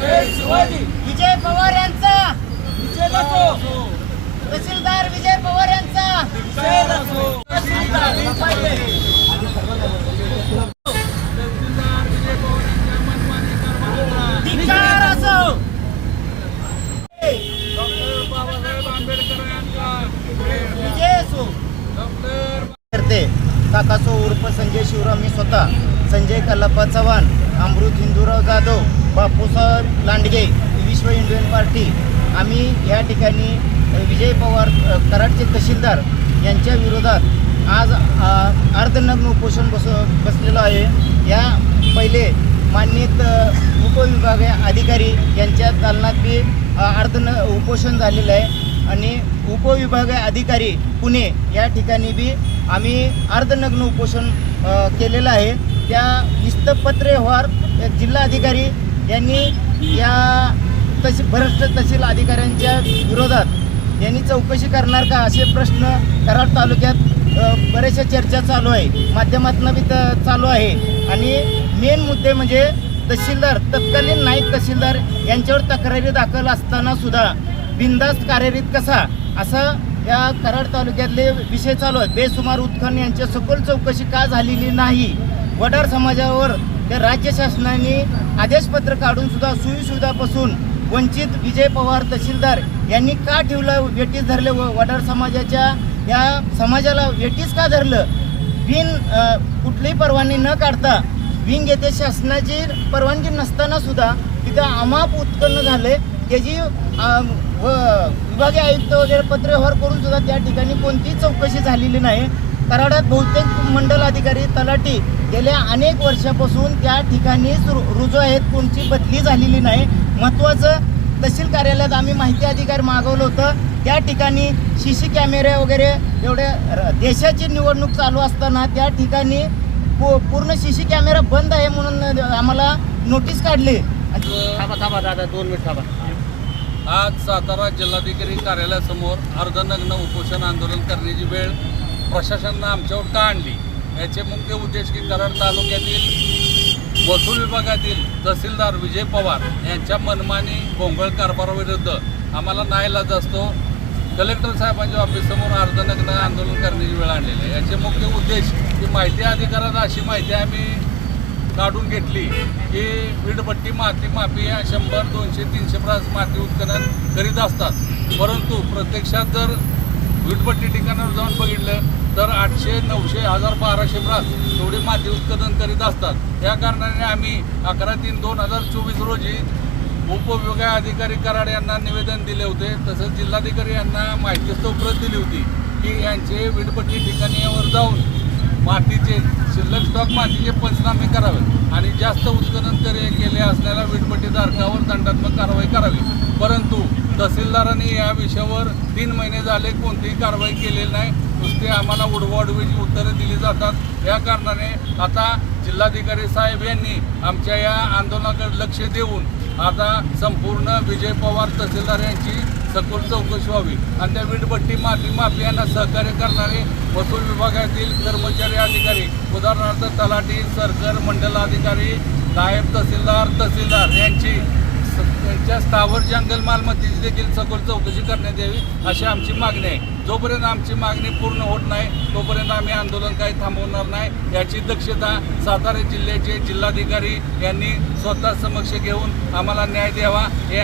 विजय पवार यांचा. विजय असो तहसीलदार विजय पवार यांचा. विजय असो तहसीलदार पाहिजे धिक्कार असो. डॉक्टर बाबासाहेब आंबेडकर यांचा. विजय असो. डॉक्टर करते. काकासो उर्फ संजय शिवराम मी स्वतः. संजय कल्लाप्पा चव्हाण अमृत हिंदूराव जाधव. बापूसाहेब लांडगे विश्व इंडियन पार्टी. आम्ही या ठिकाणी विजय पवार कराडचे तहसीलदार यांच्या विरोधात आज अर्धनग्न उपोषण बस बसलेलं आहे. या पहिले मान्यत उपविभाग उपविभागीय अधिकारी यांच्या दालनात बी अर्धन उपोषण झालेलं आहे. आणि उपविभागीय अधिकारी पुणे या ठिकाणी बी आम्ही अर्धनग्न उपोषण केलेलं आहे. त्या निस्तपत्रे व्यवहार जिल्हाधिकारी यांनी या तशी भ्रष्ट तहसील अधिकाऱ्यांच्या विरोधात यांनी चौकशी करणार का असे प्रश्न कराड तालुक्यात बऱ्याचशा चर्चा चालू आहे. माध्यमातून बी चालू आहे. आणि मेन मुद्दे म्हणजे तहसीलदार तत्कालीन नाईक तहसीलदार यांच्यावर तक्रारी दाखल असताना सुद्धा बिनधास्त कार्यरत कसा? असं या कराड तालुक्यातले विषय चालू आहेत. बेसुमार उत्खन यांच्या सखोल चौकशी का झालेली नाही? वडार समाजावर त्या राज्य शासनाने आदेशपत्र काढून सुद्धा सुविसुविधापासून वंचित विजय पवार तहसीलदार यांनी का ठेवलं वेटीस धरले व वडार समाजाच्या या समाजाला वेटीस का धरलं? बिन कुठलीही परवानगी न काढता विंग येथे शासनाची परवानगी नसताना सुद्धा तिथं अमाप उत्पन्न झाले. त्याची व विभागीय आयुक्त वगैरे पत्रव्यवहार करून सुद्धा त्या ठिकाणी कोणतीही चौकशी झालेली नाही. कराडात बहुतेक मंडल अधिकारी तलाठी गेल्या अनेक वर्षापासून त्या ठिकाणीच रु- रुजू आहेत. कोणची बदली झालेली नाही. महत्त्वाचं तहसील कार्यालयात आम्ही माहिती अधिकार मागवलं होतं. त्या ठिकाणी सी सी कॅमेरे वगैरे एवढे र- देशाची निवडणूक चालू असताना त्या ठिकाणी पू- पूर्ण सी सी कॅमेरा बंद आहे म्हणून आम्हाला नोटीस काढली. थांबा थांबा दादा दोन मिनिट थांबा. आज सातारा जिल्हाधिकारी कार्यालयासमोर अर्धनग्न उपोषण आंदोलन करण्याची वेळ प्रशासनानं आमच्यावर का आणली. याचे मुख्य उद्देश की कराड तालुक्यातील महसूल विभागातील तहसीलदार विजय पवार यांच्या मनमानी भोंगळ कारभाराविरुद्ध आम्हाला नाईलाज असतो. कलेक्टर साहेबांच्या ऑफिससमोर अर्धनग्न आंदोलन करण्याची वेळ आणलेली आहे. याचे मुख्य उद्देश की माहिती अधिकारात अशी माहिती आम्ही काढून घेतली की वीडपट्टी माती माफी या शंभर दोनशे तीनशे प्रास माती उत्खनन करीत असतात. परंतु प्रत्यक्षात जर वीटपट्टी ठिकाणावर जाऊन बघितलं तर आठशे नऊशे हजार बाराशे ब्रास थोडी माती उत्खनन करीत असतात. या कारणाने आम्ही अकरा तीन दोन हजार चोवीस रोजी उपविभागीय अधिकारी कराड यांना निवेदन दिले होते. तसंच जिल्हाधिकारी यांना माहितीस्तव प्रत दिली होती की यांचे विडपट्टी ठिकाणी यावर जाऊन मातीचे शिल्लक स्टॉक मातीचे पंचनामे करावे आणि जास्त उत्खनन केले असलेल्या विडपट्टीधारकावर दंडात्मक कारवाई करावी. परंतु तहसीलदारांनी या विषयावर तीन महिने झाले कोणतीही कारवाई केलेली नाही. नुसते आम्हाला उडवाउडवीची उत्तरं दिली जातात. या कारणाने आता जिल्हाधिकारी साहेब यांनी आमच्या या आंदोलनाकडे लक्ष देऊन आता संपूर्ण विजय पवार तहसीलदार यांची सखोल चौकशी व्हावी. आणि त्या वीटभट्टी माफी माफी यांना सहकार्य करणारे वसूल विभागातील कर्मचारी अधिकारी उदाहरणार्थ तलाठी सरकार मंडल अधिकारी नायब तहसीलदार तहसीलदार यांची स्थावर जंगल मालमत्तेची देखील सखोल चौकशी करण्यात यावी अशी आमची मागणी आहे. जोपर्यंत आमची मागणी पूर्ण होत नाही तोपर्यंत आम्ही आंदोलन काही थांबवणार नाही. याची दक्षता सातारा जिल्ह्याचे जिल्हाधिकारी यांनी स्वतः समक्ष घेऊन आम्हाला न्याय द्यावा. हे